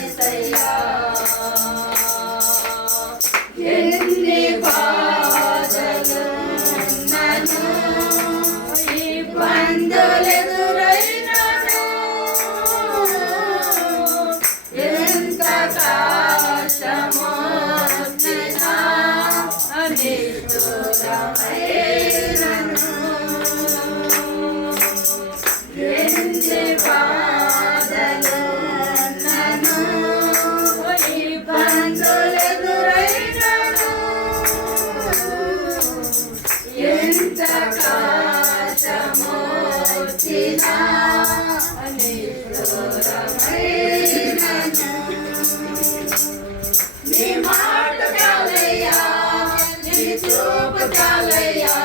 యేసయ్యా ఎన్ని బాధలు నన్ను ఇబ్బందులెదురైనను ఎంత కష్టమొచ్చినా నిష్ఠురమైనను ఎన్ని బాధలు నన్ను ఇబ్బందులెదురైనను ఎంత కష్టమొచ్చినా నిష్ఠురమైనను నీ మాట చాలయ్యా నీ చూపు చాలయ్యా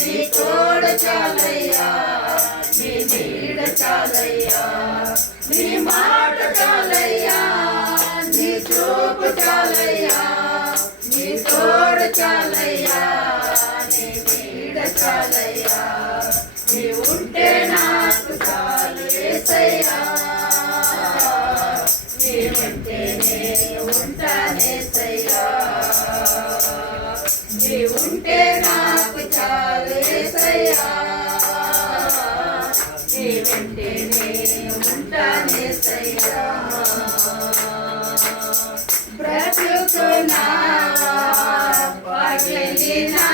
నీ తోడు చాలయ్యా నీ నీడ చాలయ్యా నీ మాట చాలయ్యా నీ చూపు చాలయ్యా నీ తోడు చాలయ్యా నీ నీడ చాలయ్యా నీ ఉంటే నాకు చాలు యేసయ్యా నీ ఉంటే నేను ఉంటానేసయ్యా నీ ఉంటే నాకు చాలు యేసయ్యా నీ ఉంటే నేను ఉంటానేసయ్యా బ్రతుకునా పగిలినా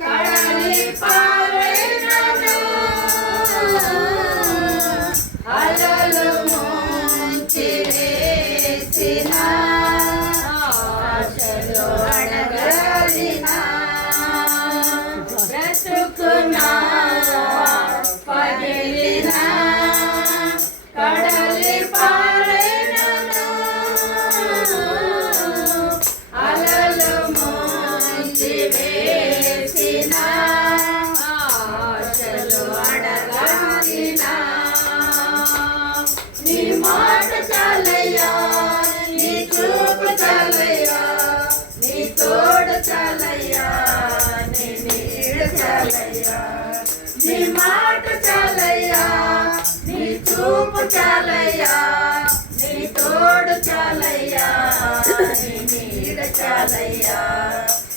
కడలి పాలైనను అలలు ముంచి వేసిన ఆశలు అడగలిన బ్రతుకునా పగిలినా కడలి పాలైనను అలలు ముంచి వేసిన ఆశలు అడగలిన నీ మాట చాలయ్యా నీ చూపు చాలయ్యా నీ తోడు చాలయ్యా నీ నీడ చాలయ్యా నీ మాట చాలయ్యా నీ చూపు చాలయ్యా నీ తోడు చాలయ్యా నీ నీడ చాలయ్యా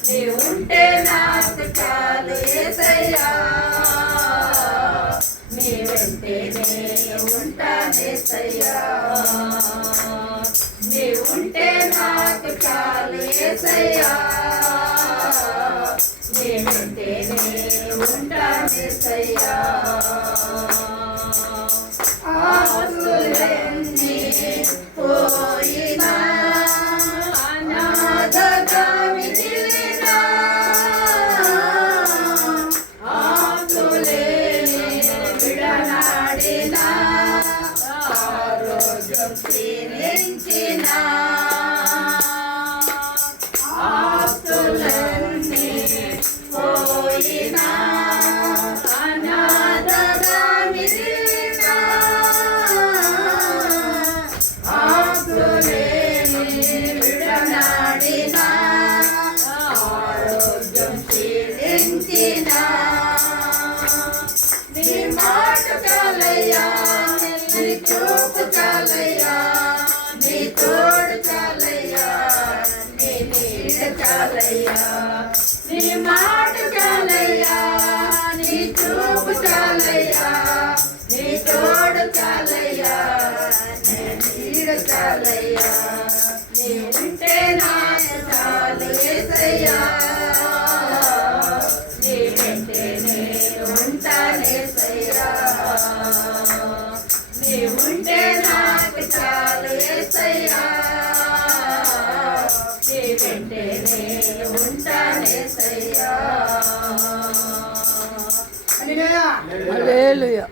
నీ ఉంటే నాకు చాలు యేసయ్యా నీ వెంటే నేను ఉంటానేసయ్యా నీ ఉంటే నాకు చాలు యేసయ్యా నీ వెంటే నేను ఉంటానేసయ్యా ఆశలన్నీ పోయినా అనాథగా మిగిలినా ఆకులేని విడనాడినా ఆరోగ్యం క్షీణించినా ఆస్తులన్నీ పోయినా అనాథగా మిగిలినా ఆకులేని విడనాడినా ఆరోగ్యం క్షీణించినా నీ మాట చాలయ్యా నీ చూపు చాలయ్యా నీ తోడు చాలయ్యా నీ నీడ చాలయ్యా నీ మాట చాలయ్యా నీ చూపు చాలయ్యా నీ తోడు చాలయ్యా నీ నీడ చాలయ్యా నీ ఉంటే నాకు చాలు యేసయ్యా నీ వెంటే నేను ఉంటానేసయ్యా నీ ఉంటే నాకు చాలు యేసయ్యా నీ వెంటే నేను ఉంటానేసయ్యా హల్లెలూయా.